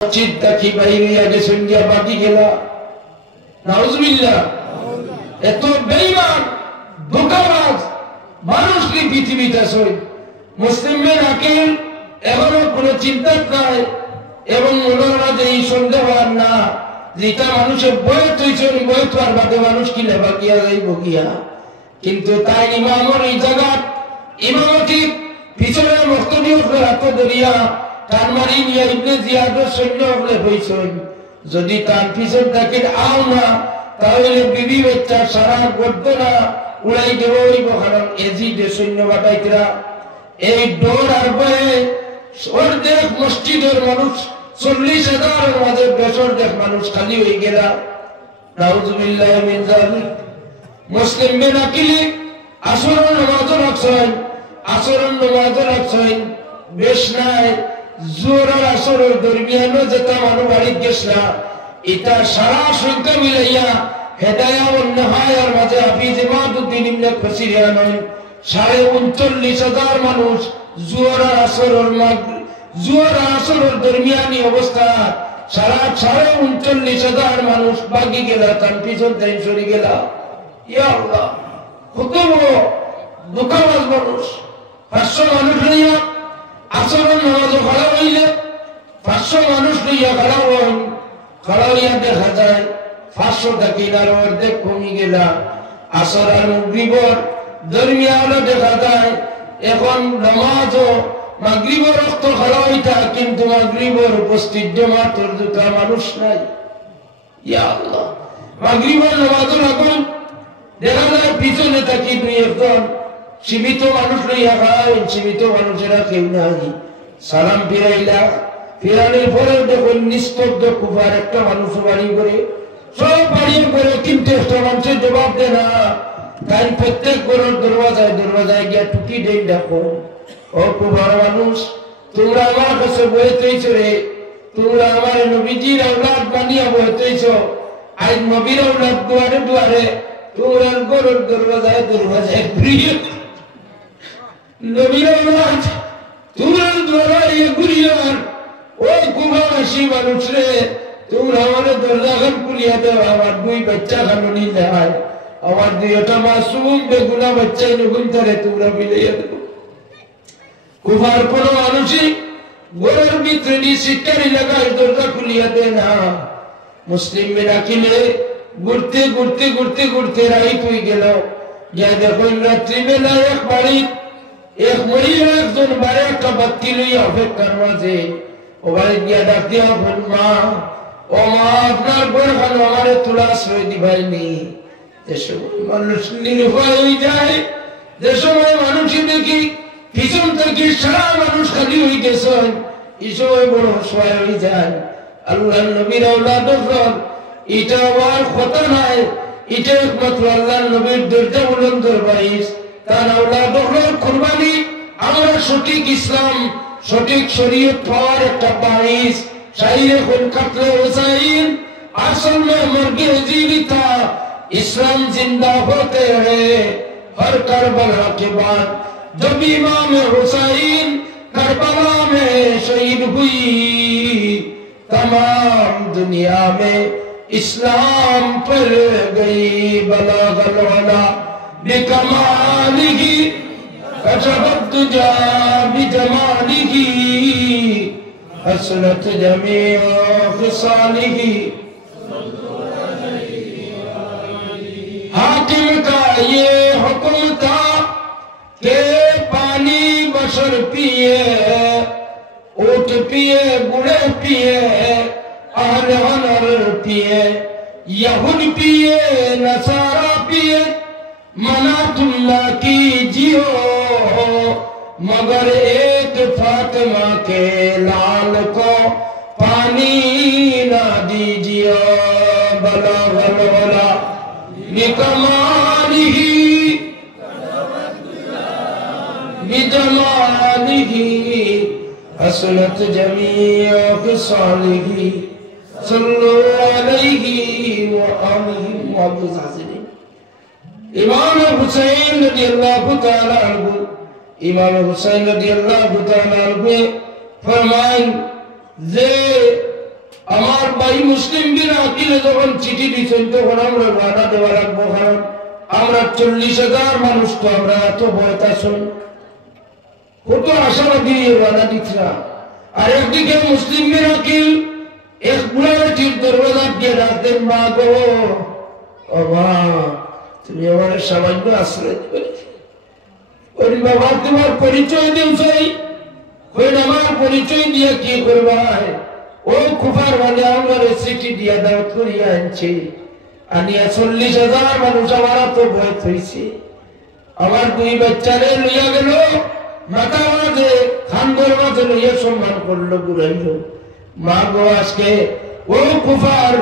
চিন্তা কি বাইরে আগে সঙ্গিয়া বাকি গেলা নাউজুবিল্লাহ এত বেঈমান ধোঁকাবাজ মানুষ কি পৃথিবীতে আছে মুসলিমের আকিল এখনো কোনো চিন্তা নাই এবং ওনারা যে এই সন্দেহবান না যেটা মানুষের বয়ে তুইছেন বয়ে তো আর বাদে মানুষ কি লেবা গিয়া যাইব গিয়া কিন্তু তাই ইমামের এই জায়গা ইমামতি পিছনে মক্তবী উপরে হাত ধরিয়া টানমারি নিয়ে ইবনে জিয়াদের সৈন্য উপরে হইছেন যদি তার পিছন থাকেন আও না তাহলে বিবি বাচ্চা সারা গর্দনা উড়াই দেব হইব কারণ এজিদে সৈন্য বাটাইতরা এই ডোর আর বয়ে অর্ধেক মসজিদের মানুষ 40,000-এর মাঝে বেশর্ধেক মানুষ খালি হয়ে গেলা নাউজুবিল্লাহ মিন যালিক মুসলিম বেনাকিলি আসরের নামাজ রাখছেন বেশ নাই জোর আর আসরের দরমিয়ানও যেটা মানুষ বাড়ি গেছলা এটা সারা সংখ্যা মিলাইয়া হেদায়া ও নেহায়ার মাঝে হাফিজ ইমাদউদ্দিন ইবনে কাসিরিয়া নয় 39,000 মানুষ জোর আর আসরের দরমিয়ানি অবস্থা সারা 39,000 মানুষ বাকি গেলা তার পিছন তাই সরে গেলা ইয়া আল্লাহ কত বড় দুঃখবাজ মানুষ 500 মানুষ লইয়া আসরের নামাজ পড়া হইলে 500 মানুষ লইয়া খাড়া হইয়া দেখা যায় 500 টাকা আর অর্ধেক কমে গেলা আসর আর মাগরিবর দরমিয়ানে দেখা যায় এখন নামাজ মাগরিবর রক্ত খাড়া হইতা কিন্তু মাগরিবর উপস্থিত জামাতের দুটা মানুষ নাই ইয়া আল্লাহ মাগরিবর নামাজ লাগুন দেখা যায় পিছনে তাকি দুই একজন সীমিত মানুষ লইয়া খায় সীমিত মানুষেরা কেউ নাই সালাম ফিরাইলা ফিরানোর পরে দেখুন নিস্তব্ধ কুফার একটা মানুষ বাড়ি করে সব বাড়ি করে কিন্তু একটা মানুষের জবাব দেয় না তাই প্রত্যেক ঘরের দরওয়াজায় গিয়া টুকি দেই দেখো ও কুফার মানুষ তোমরা আমার কাছে বইতেইছ রে তোমরা আমার নবীজির আওলাদ বানিয়া বইতেইছ আজ নবীর আওলাদ দুয়ারে দুয়ারে তোমরা ঘরের দরওয়াজায় ঘুরিয়ে নবীর আওলাদ তোমরা দুয়ারে ঘুরিয়ার ওই কুফারী মানুষ রে তোমরা আমার দরজা খুলিয়া দাও আমার দুই বাচ্চা খানুনি যায় আমার দুইটা মাসুম বেগুনা বাচ্চাই নগুনতারে তোমরা মিলাইয়া দেব কুফার কোন মানুষই ঘরের ভিতরে শিকারি লাগায় দরজা খুলিয়া দেয় না মুসলিম মিরাকিলে ঘুরতে ঘুরতে ঘুরতে ঘুরতে রাইত হয়ে গেল যা দেখুন রাত্রিবেলা এক বাড়ি এক মহিলা একজন বাড়ি একটা বাতি লইয়া অপেক্ষার মাঝে ও বাড়ি গিয়া ডাক দিয়া মা ও মা আপনার ঘর খানো আমারে তুলা আশ্রয় দিবাইনি যে সময় মানুষ নিরুপায় হয়ে যায় যে সময় মানুষই দেখি পিছন থেকে সারা মানুষ খালি হয়ে গেছেন এই সময় বড় অসহায় হয়ে যায় আল্লাহ নবীর আওলাদ এটা আমার কথা নাই এটা একমাত্র আল্লাহ নবীর দরজা বুলন্দের বাইশ তার আওলাদ কুরবানি আমরা সঠিক ইসলাম সঠিক শরীয়ত পাওয়ার একটা বাইশ शायर खुल कत्ल हुसैन असल में मुर्गे जीविता इस्लाम जिंदा होते हैं हर करबला के बाद जब इमाम हुसैन करबला में शहीद हुई तमाम दुनिया में इस्लाम पर गई बलागल वाला बिकमालिही कशफत दुजा बिजमालिही हसनत जमीअ खिसालिही हाकिम का ये हुक्म था कि पानी बशर पिए ऊट पिए गुड़े पिए अहल हनर पिए यहूद पिए नसारा पिए मनातुल्लाह की जियो मगर एक फातिमा के लाल को पानी ना दीजिए बला बला बिकमालिही बिजमालिही हसनत जमीअ खिसालिही सल्लल्लाहु अलैहि व आलिहि वसल्लम इमाम हुसैन रज़ियल्लाहु ताला अन्हु इमाम हुसैन रज़ियल्लाहु ताला अन्हु फरमाएं जे ভাই মুসলিম বিন আকিলে যখন চিঠি দিচ্ছেন তখন আমরা রানা দেওয়া রাখবো, কারণ আমরা 40,000 মানুষ, তো আমরা এত ভয়ত আসুন কত আশাবাদী রানা দিচ্ছা। আর একদিকে মুসলিম বিন আকিল এক বুড়াটির দরওয়াজা দিয়ে রাখতেন, মা গো ও মা তুমি আমার সামান্য আশ্রয় দিবে, ওই বাবা তোমার পরিচয় দিয়েছই, ওই আমার পরিচয় দিয়ে কি করবা, ও কুফার মানে আমার চিঠি দিয়া দাওয়াত করিয়া আনছে, আনিয়া 40,000 মানুষ আমার তো ভয় হয়েছে। আমার 2 বাচ্চারে লইয়া গেল, মাথা মাঝে খানগর মাঝে লইয়া সম্মান করলো, বুড়াইল। মা গো আজকে ও কুফার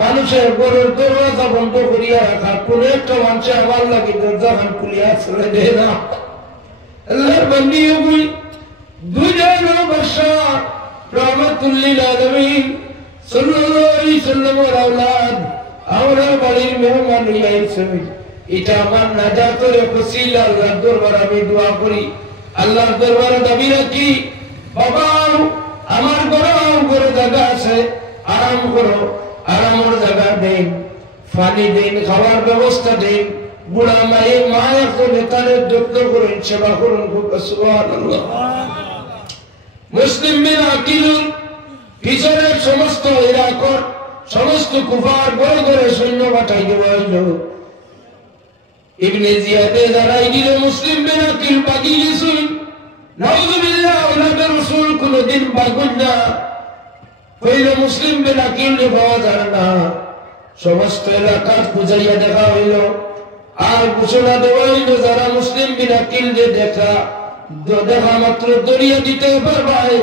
মানুষের গরুর দরওয়াজা বন্ধ করিয়া রাখা, কোন একটা মানুষ আমার লাগে দরজা খান খুলিয়া ছেড়ে দেয় না। আল্লাহর বান্দি হই দুজন বর্ষা রহমাতুল লিল আলামিন সাল্লাল্লাহু আলাইহি সাল্লামের আওলাদ আমরা বাড়ির মেহমান হইয়া আইছি। এটা আমার নাজাতের ওসিলা, আল্লাহর দরবারে আমি দোয়া করি, আল্লাহর দরবারে দাবি রাখি, বাবা আমার ঘরে জায়গা আছে, আরাম করো, আরামের জায়গা দেন, পানি দেন, খাওয়ার ব্যবস্থা দেন, বুড়া মায়ে মা এখন তাদের যত্ন করুন, সেবা করুন। সুবহানাল্লাহ। মুসলিম বিন আকিল পিছনের সমস্ত ইরাকর সমস্ত কুফার ঘরে ঘরে সৈন্য পাঠাই দেওয়া হইল। ইবনে জিয়াদে জানাই দিল মুসলিম বিন আকিল পাগি গেছেন। নাউযুবিল্লাহ, ওনাদের রাসূল কোনদিন পাগল না হইল। মুসলিম বিন আকিল পাওয়া যায় না, সমস্ত এলাকা বুঝাইয়া দেখা হইল। আর ঘোষণা দেওয়া হইল যারা মুসলিম বিন আকিল যে দেখা মাত্র দরিয়া দিতে পারবে,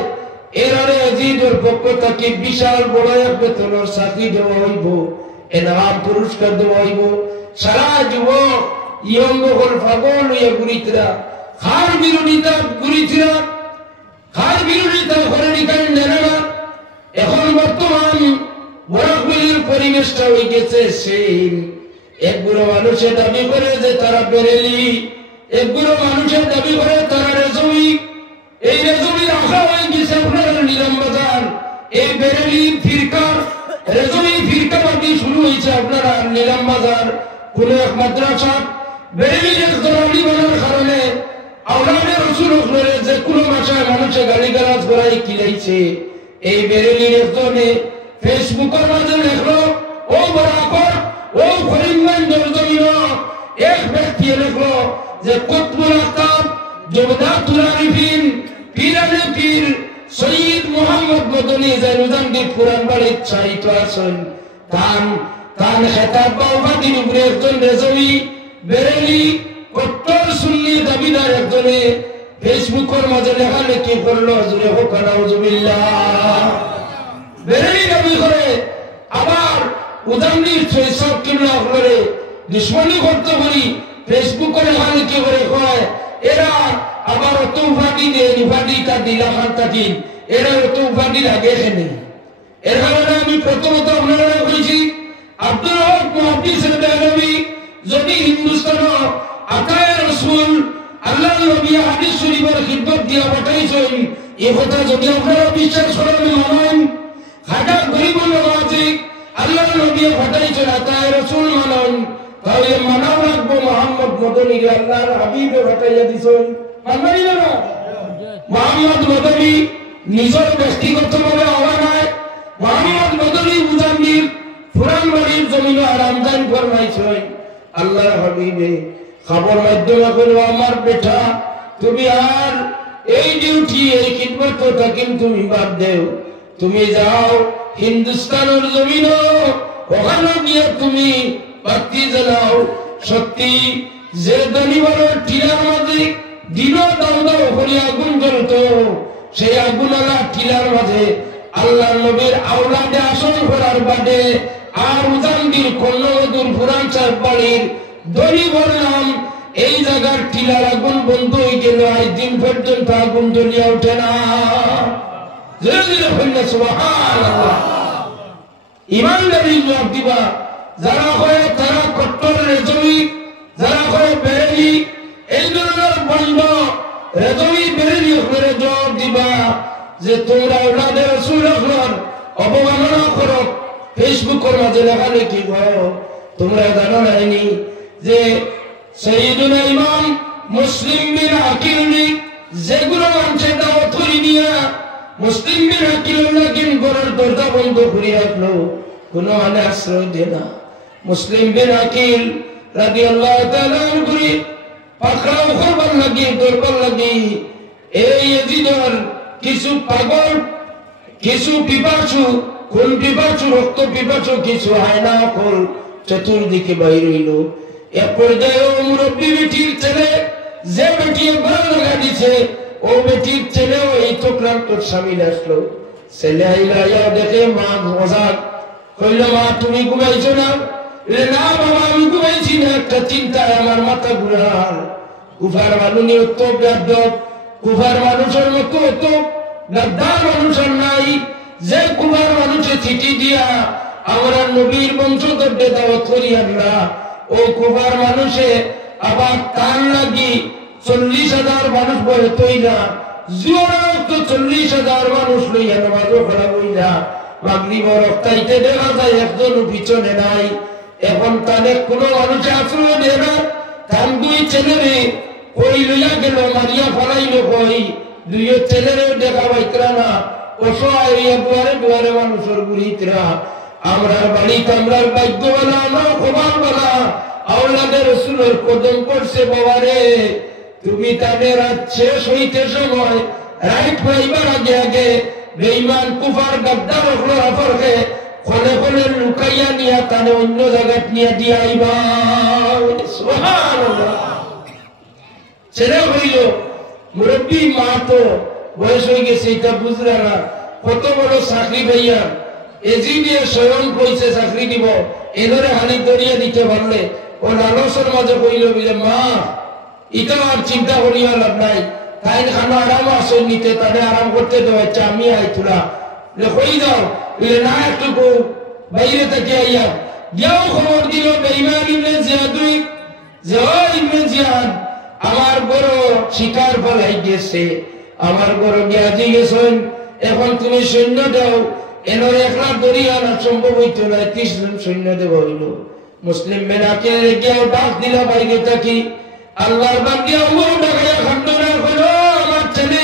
এরারে আজিজের পক্ষ থেকে বিশাল বড় এক বেতনের চাকরি দেওয়া হইব, এনাম পুরস্কার দেওয়া হইব। সারা যুবক ইয়ঙ্গ হল ফাগল হইয়া ঘুরিতরা, খার বিরোধিতা ঘুরিতরা, খার বিরোধিতা করেনি কেন জানে না। এখন বর্তমান বরাকবিলের পরিবেশটা হয়ে গেছে সেই একগুলো মানুষের দাবি করে যে তারা বেরেলি, একগুলো মানুষের দাবি করে তারা রেজমি। এই রেজমি রাখা হয়ে গেছে আপনার নিলাম বাজার। এই বেরেলি ফিরকার রেজমি ফিরকাবাদী শুরু হয়েছে আপনার নিলাম বাজার। কোন এক মাদ্রাসা বেরেলি একজন আলী বানার কারণে আওলাদে রাসূল হলে যে কোনো ভাষায় মানুষের গালিগালাজ করাই কিলাইছে। এই বেরেলির একজনে ফেসবুকের মাঝে লেখলো, ও বরাকর ও করিমগঞ্জের জমিন এক ব্যক্তি লেখলো যে কুতবুল আকাব জবদাতুল আরিফিন পীরানে পীর সৈয়দ মুহাম্মদ মদনী জাইনুদ্দিন কুরআন বাড়ির চাইতো আছেন। তান খেতাব বা উপাধির উপরে একজন রেজমি বেরেলি কট্টর সুন্নি দাবিদার একজনে ফেসবুকের মাঝে লেখালেখি করলো, জুড়ে হোক নাউযুবিল্লাহ। বেরেলি দাবি করে আবার উদামনির ৬০ কিলো করে দুশ্মনী করতে পারি, ফেসবুকে লেখালেখি করে কয় এরা আবার অত উপাধি দেয়, উপাধি তার দিলাখান থাকি, এরা অত উপাধির আগে এখানে। এর কারণে আমি প্রথমত আপনারা কইছি আব্দুল হক মুহাদ্দিস দেহলভী যদি হিন্দুস্তান আকায়ে রাসূল আল্লাহ নবী হাদিস শরীফের খিদমত দিয়া পাঠাইছেন, এই কথা যদি আপনারা বিশ্বাস করেন মানেন, খাটা গরিব নওয়াজি আল্লাহ নবী পাঠাইছেন আকায়ে রাসূল মানেন, তাহলে মানাও রাখবো মুহাম্মদ মদনী আল্লাহর হাবিব পাঠাইয়া দিছেন, মানবেন না? মুহাম্মদ মদনী নিজের ব্যক্তিগতভাবে হওয়া নাই, মুহাম্মদ মদনী মুজাম্মিল পুরান বাড়ির জমিনে আরামদান ফরমাইছেন। আল্লাহর হাবিবে খবর মাধ্যমে বলল, আমার বেটা তুমি আর এই ডিউটি এই খিদমতটা কিন্তু তুমি বাদ দেও, তুমি যাও হিন্দুস্তানের জমিনে, ওখানে গিয়ে তুমি বাতি জ্বালাও। সত্যি যে দলিবারের টিলার মাঝে দিন দাও দাও করে আগুন জ্বলত, সেই আগুন আলা টিলার মাঝে আল্লাহ নবীর আওলাদে আসন করার বাদে আর উজানবীর কন্যদুর পুরান চার বাড়ির দলিবর নাম এই জায়গার টিলার আগুন বন্ধ হয়ে গেল, আজ দিন পর্যন্ত আগুন জ্বলিয়া ওঠে না। সুবহানাল্লাহ। ইমানদারি জবাব দিবা, যারা হয় তারা কট্টর রেজমি, যারা হয় বেরেলি, এই ধরনের বন্ধ রেজমি বেরেলি করে জবাব দিবা যে তোমরা আওলাদে রাসূল অবমাননা করো, ফেসবুকের মাঝে লেখালে কি গো তোমরা জানো নাইনি যে সাইয়্যিদুনা ইমাম মুসলিম বিন আকিল যেগুলো মানুষের দাওয়াত করি নিয়া মুসলিম বিন আকিলুল্লাহ কিন ঘরের দরজা বন্ধ করে রাখলো, কোনো মানে আশ্রয় দেয় না। মুসলিম বিন আকিল রাদিয়াল্লাহু তাআলা আনহু পাকড়াও করবার লাগি দরবার লাগি এই ইয়াজিদের কিছু পাগল কিছু পিপাসু কোন পিপাসু রক্ত পিপাসু কিছু আয়না কল চতুর্দিকে বাইর হইল। এক পর্যায়ে ও মুরব্বী বেটির ছেলে যে বেটি ঘর লাগা দিছে ও বেটির ছেলেও এই চক্রান্তর সামিল আসলো। ছেলে আইলা দেখে মা মজাক কইল মা তুমি ঘুমাইছো না? না বাবা আমি ঘুমাইছি না, একটা চিন্তায় আমার মাথা ঘুরার। কুফার মানুষই অত বেয়াদব, কুফার মানুষের মতো অত গাদ্দার মানুষের নাই যে কুফার মানুষের চিঠি দিয়া আমরা নবীর বংশধরকে দাওয়াত করি আল্লাহ। ও কুফার মানুষে আবার তার লাগি 40,000 মানুষ বয়ে তৈরা জোর 40,000 মানুষ লইয়া নামাজও করা হইলা মাগরিবের রক্তাইতে দেখা যায় একজন পিছনে নাই। এখন তাদের কোনো মানুষ আশ্রয় দেয় না। তার দুই ছেলেরে কই লইয়া গেল মারিয়া ফলাইল কই দুই ছেলেরেও দেখা পাইতরা না। অসহায় হইয়া দুয়ারে দুয়ারে মানুষের ঘুরিতরা। আমরার বাড়িতে আমরার ভাগ্যবালা আমরা খবরবালা আওলাদের রাসূলের কদম করছে বাবারে। তুমি তাদের রাত শেষ হইতে সময় রাইট পাইবার আগে আগে বেঈমান কুফার গাদ্দার অফরকে খোলে খোলে লুকাইয়া নিয়া তানে অন্য জায়গায় নিয়ে দিয়ে আইবা। সুবহানাল্লাহ। ছেলে হইল মুরব্বী মা তো বয়স হয়ে গেছে এটা বুঝলা না। কত বড় চাকরি ভাইয়া এজি দিয়ে স্বয়ং কইছে চাকরি দিব এদরে হানি দরিয়া দিতে পারলে ও লালসের মাঝে কইল বলে মা এটা আর চিন্তা করিয়া লাভ নাই, তাই খানো আরাম আসো নিতে তাদের আরাম করতে দেওয়া আমি আইতুলা কই দাও না একটু বাইরে থেকে আইয়া গিয়াও খবর দিল বেঈমান ইবনে জিয়াদ যে ও ইবনে জিয়াদ আমার বড় শিকার ফলাই গেছে, আমার বড় গিয়াজি গেছেন, এখন তুমি সৈন্য দাও। এনার একলা দরিয়া না সম্ভব হইতো না, 30 জন সৈন্য দেওয়া হইল। মুসলিম মেনাকে গিয়াও ডাক দিলা বাইরে থাকি আল্লাহর বান্দিয়া ওও ডাকাইয়া খান্দনা করো আমার ছেলে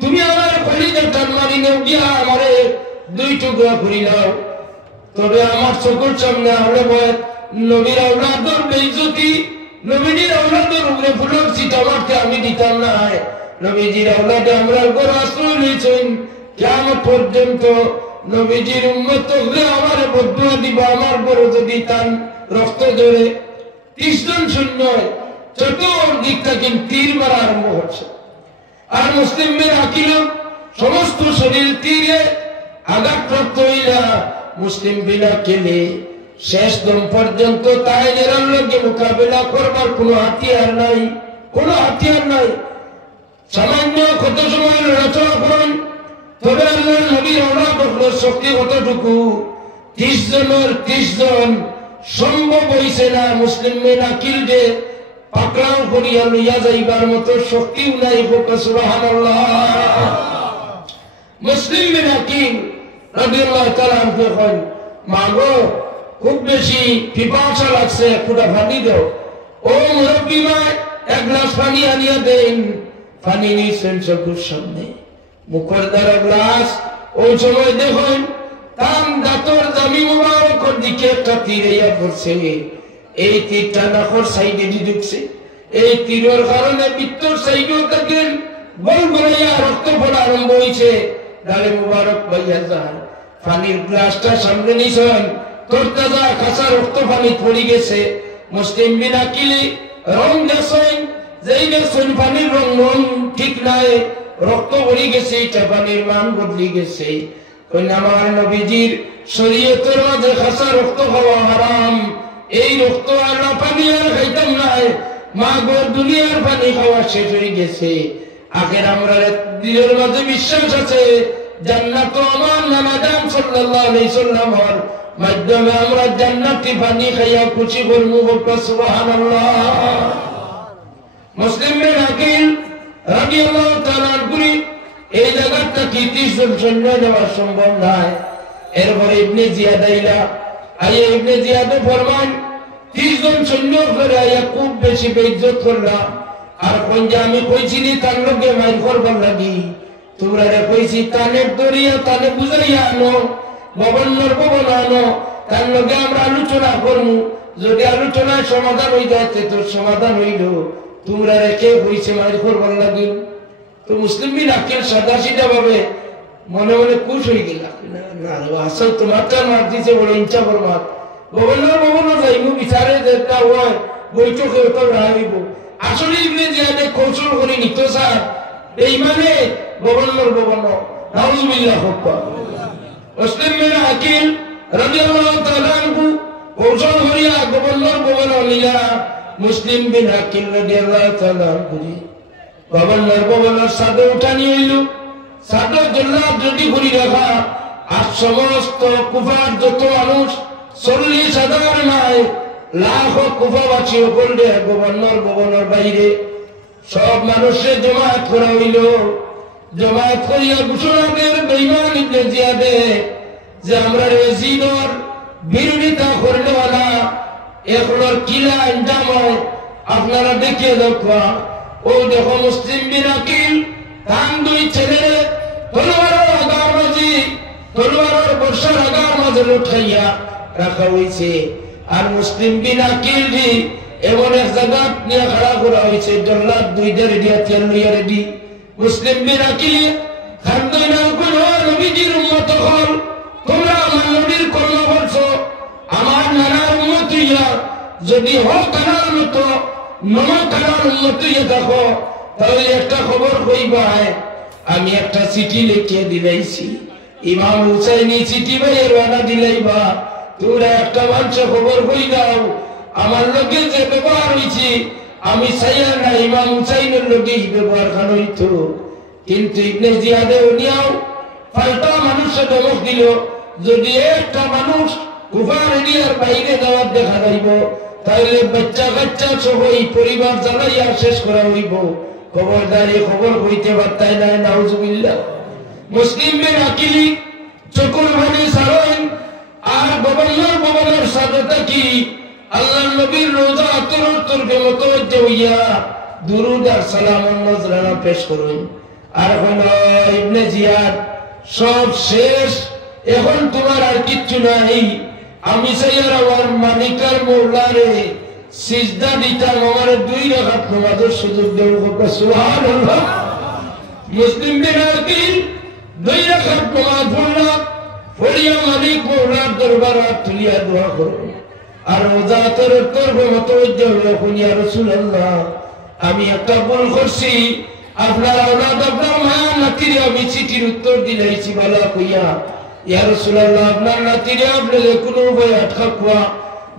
তুমি আমার কলিজা টান মারি নেও গিয়া আমারে 2 টুকরা করে দাও। তবে আমার চোখের সামনে আমরা বয় নবীর আওলাদর বেইজ্জতি নবীজির আওলাদের উপরে ফুলক ছিটা মারতে আমি দিতাম না। নবীজির আওলাদে আমরা গড় আশ্রয় নিয়েছেন কিয়ামত পর্যন্ত। নবীজির উম্মত হলে আমার বদুয়া দিব আমার বড় যদি তান রক্ত ধরে 30 জন সৈন্য চতুর্দিক থেকে তীর মারা আরম্ভ হচ্ছে। আর মুসলিমদের আকিল সমস্ত শরীর তীরে আঘাতপ্রাপ্ত হইলা মুসলিম বিনা খেলে শেষ দম পর্যন্ত তাইদের লোকে মোকাবেলা করবার কোনো হাতিয়ার নাই, কোনো হাতিয়ার নাই। সামান্য কত সময় লড়াচড়া করেন তবে আল্লাহর নবীর অনাবর শক্তি কতটুকু 30 জনের 30 জন সম্ভব হইছে না। মুসলিম আকিল যে পাকড়াও করিয়া লইয়া যাইবার মতো শক্তিও নাই। সুবহানাল্লাহ। মুসলিম আকিল রাদিয়াল্লাহু তাআলা আনহু কইন মাগো খুব বেশি পিপাসা লাগছে পুরা পানি দাও। ও মুরব্বী মা 1 গ্লাস পানি আনিয়া দেন। পানি নিছেন চোখের সামনে মুখের দ্বারা গ্লাস। ওই সময় দেখুন তাম দাঁতর দামি মুবারকের দিকে একটা তীর ইয়া পড়ছে। এই তীরটা নাকর সাইডে ঢুকছে। এই তীরের কারণে ভিতর সাইডেও দেখেন বল বলাইয়া রক্ত পড়া আরম্ভ হয়েছে। গালে মুবারক পাইয়া যায়। পানির গ্লাসটা সামনে নিছেন তরতাজা কাঁচা রক্ত পানি পড়ে গেছে। মুসলিম বিন আকিলি রং গেছেন যেই গেছেন পানির রং ঠিক নাই, রক্ত পড়ে গেছে, এটা পানির মান বদলে গেছে। আমার নবীজির শরীয়তের মাঝে কাঁচা রক্ত খাওয়া হারাম। এই রক্ত আর পানি আর খাইতাম নাই। মা গো দুনিয়ার পানি খাওয়া শেষ হয়ে গেছে। আগের আমরা দিলের মাঝে বিশ্বাস আছে জান্নাত আমার নানাজান সাল্লাল্লাহু আলাইহি সাল্লামের মাধ্যমে আমরা জান্নাতি পানি খাইয়া খুশি করব। সুবহানাল্লাহ। মুসলিম বিন আকিল রাদিয়াল্লাহু তাআলা আনহু এই জায়গাটা কি 30 জন সৈন্য দেওয়া সম্ভব নয়। এরপরে ইবনে জিয়াদ আইলা, আইয়া ইবনে জিয়াদে ফরমান 30 জন সৈন্য করে আইয়া খুব বেশি বেইজ্জত করলা। আর কোন যে আমি কইছিলি তার লোকে মাইর করবার লাগি, তোমরা কইছি তানে দরিয়া তানে বুঝাইয়া আনো, গভর্নর ভবন আনো, তার লোকে আমরা আলোচনা করবো। যদি আলোচনায় সমাধান হয়ে যাচ্ছে তোর সমাধান হইল, তোমরা রেখে কইছে মাইর করবার লাগি। তো মুসলিম বিন আকিল সাদা সিধা ভাবে মনে মনে খুশ হয়ে গেল, না আসল তোমারটা মার দিছে বলে ইচ্ছা করমাত গভর্নর ভবন যাইব বিচারে যেটা হয় বৈঠকে তো রাহিব। আসলে ইবনে জিয়াদে কৌশল করে নিত স্যার এই মানে গভর্নর ভবন নাউজুবিল্লাহ হক। মুসলিম বিন আকিল রাদিয়াল্লাহু তাআলা আনহু কৌশল করিয়া গভর্নর ভবন নিয়া মুসলিম বিন আকিল রাদিয়াল্লাহু তাআলা আনহু গভর্নর ভবনের সাথে উঠানি হইল। সাদর জল্লাদ রেডি করে রাখা, আর সমস্ত কুফার যত মানুষ 40,000 নাই লাখ কুফাবাসী করলে গভর্নর ভবনের বাইরে সব মানুষের জমায়েত করা হইল। জমায়েত করিয়া ঘোষণা দেন বেঈমান ইবনে জিয়াদে যে আমরা ইয়াজিদর বিরোধিতা করলে না, এগুলোর কিলা ইনজাম হয় আপনারা দেখিয়ে দেখবা। ও দেখো মুসলিম বিন আকিল তান দুই ছেলে তলোয়ারের আগার মাঝে তলোয়ারের বর্ষার আগার মাঝে উঠাইয়া রাখা হয়েছে। আর মুসলিম বিন আকিল এমন এক জায়গা নিয়ে খাড়া করা হয়েছে, জল্লাদ দুইটা রেডি আছে লইয়া রেডি। মুসলিম বিন আকিল খান দুই নাম কোন নবীজির উম্মত হল, তোমরা আমার নবীর কর্ম করছো, আমার নানার উম্মত হইয়া যদি হোক কানার মতো নমা কানার উম্মত হইয়া দেখো তাহলে একটা খবর কইবা। আমি একটা চিঠি লিখে দিলাইছি, ইমাম হুসাইনি চিঠি বাইয়ে রানা দিলাইবা। তোমরা একটা মানুষ খবর কই দাও আমার লোকে যে ব্যবহার হয়েছে আমি চাইয়া না ইমাম হুসাইনের লোকে ব্যবহার খান হইতো। কিন্তু ইবনে জিয়াদে উনিয়াও পাল্টা মানুষের ধমক দিল, যদি একটা মানুষ কুফার এরিয়ার বাইরে যাওয়ার দেখা যাইব তাহলে বাচ্চা কাচ্চা সহ এই পরিবার জ্বালাইয়া শেষ করা হইব। খবরদারি খবর হইতে পারতাই না, নাউজুবিল্লাহ। মুসলিম বিন আকিল চকুর ভানি সারেন আর গভর্নর ভবনের সাথে থাকি আল্লাহর নবীর রোজা আতরকে মতওয়াজ্জে হইয়া দুরুদ আর সালাম নজরানা পেশ করুন। আর হলো ইবনে জিয়াদ সব শেষ, এখন তোমার আর কিচ্ছু নাই, আমি চাইয়ার আমার মালিকার মৌলারে সিজদা দিতাম, আমার 2 রাকাত নামাজের সুযোগ দেব। সুবহানাল্লাহ। মুসলিম বিন আকিল 2 রাকাত নামাজ পড়লা, পড়িয়া মালিক মৌলার দরবারে তুলিয়া দোয়া করুন। আর রোজা তোর মতওয়াজ্জে হইয়া ইয়া রাসূলুল্লাহ আমি একটা ভুল করছি, আপনার আওলাদ আপনার মায়া নাতিরে আমি চিঠির উত্তর দিলাইছি বলা কইয়া, ইয়া রাসূলুল্লাহ আপনার নাতিরে আপনাদের কোনো উপায় আটকাকুয়া,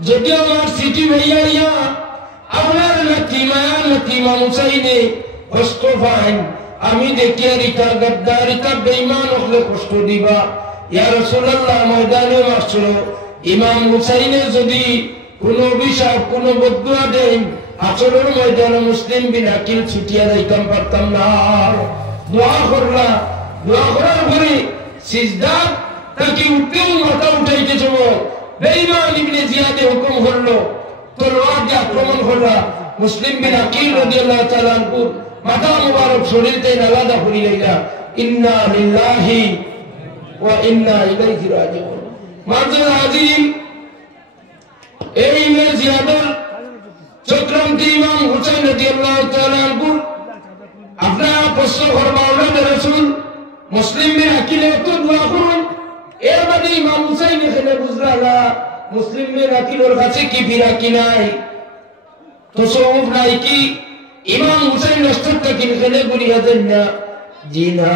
যদি আমার চিঠি ভাইয়া ইয়া আপনার নাতি মায়া নাতি মানুষাইনে কষ্ট পাইন, আমি দেখি আর ইটা গদ্দার ইটা বেঈমান হলে কষ্ট দিবা। ইয়া রাসূলুল্লাহ ময়দানে মাসর ইমাম হুসাইনের যদি কোনো অভিশাপ কোনো বদদুয়া দেন আসরের ময়দানে মুসলিম বিন আকিল ছুটিয়া যাইতাম পারতাম না। দোয়া করলা, দোয়া করার পরে সিজদা তাকে উঠতেও মাথা উঠাইতে যাব, বেঈমান ইবনে জিয়াদে হুকুম করলো তলোয়ার দিয়ে আক্রমণ করলা। মুসলিম বিন আকিল রাদিয়াল্লাহু তাআলা আনহু মাথা মুবারক শরীরতে আলাদা করে লইলা, ইন্না লিল্লাহি ওয়া ইন্না ইলাইহি রাজিউন। মানজুর আজিম এই ইবনে জিয়াদের চক্রান্তি ইমাম হুসাইন রাদিয়াল্লাহু তাআলা আনহু আপনারা প্রশ্ন করবা আওলাদে রাসূল মুসলিম বিন আকিল তো দোয়া করুন। এর মানে ইমাম হুসাইন এখানে বুঝলা না মুসলিম বিন আকিলের কাছে কি ফিরাকি নাই, তাসাউফ নাই কি ইমাম হুসাইন রাস্তাটা কি এখানে গুলিয়া দেন না? জি না,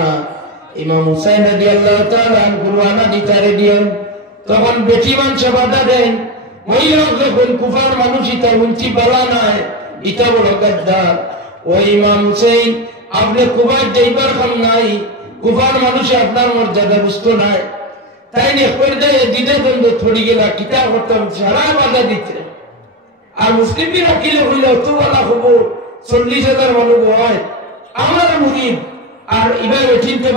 ইমাম হুসাইন রাদিয়াল্লাহু তাআলা আনহু রানা দিতারে দিয়েন, তখন বেটি মানুষ বাধা দেন, মহিলা যখন কুফার মানুষ ইতা উল্টি পালা নাই, ইতা বড় গাদ্দার। ওই ইমাম হুসাইন আপনি কুফার যাইবার খাম নাই, কুফার মানুষে আপনার মর্যাদা বুঝতো নাই, তাই নিয়ে পর্যায়ে দ্বিধা দ্বন্দ্ব ছড়ি গেলা, কিতা করতাম সারা বাধা দিতে। আর মুসলিম বিন আকিল হইল অতওয়ালা খবর 40,000 মানুষ হয় আমার মুরিদ, আর এবার চিনতে